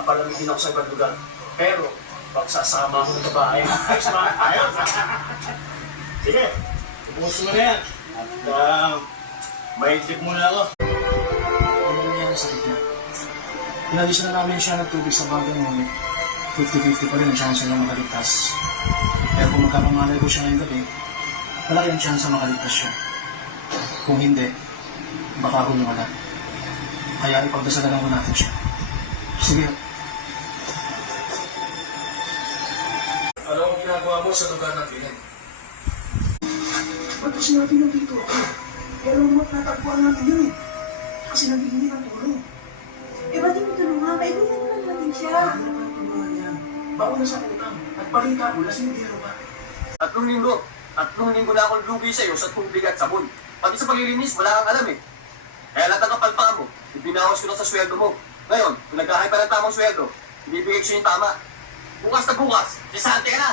papalamigin ako sa ibang lugar. Pero, pagsasama ako ng babae, ayos ba? Ayos! Sige, ubuso mo na yan. At, may trip muna ako. Ano nangyari sa kanya? Inalis na namin siya ng tubig sa bagang ngunit 50-50 pa rin ang chance niya makaligtas. Pero kung magkapamalay ko siya ngayong gabi, malaki ang chance na makaligtas siya. Kung hindi, baka ako lumala. Kaya ipagdasalan ko natin siya. Sige. Ano ang ginagawa mo sa lugar ng Piling? Ba't sinabi na dito ako? Pero magtatagpuan natin yun eh. Kasi naghihingi ng tulong. Eh, ba't mo tulungan? Kaibigan naman natin siya. Ano ba ang tulungan yan? Bago na sa utang. At balita ko, lasingero pa. 3 linggo. 3 linggo na akong lugi sa'yo sa tubig at sabon. Pati sa paglilinis, wala kang alam eh. Kaya lahat ng kapalpakan mo, ibinawas ko lang sa sweldo mo. Ngayon, kung nagkahay pa ng tamang sweldo, ibibigay ko siya yung tama. Bukas na bukas, sisante ka na!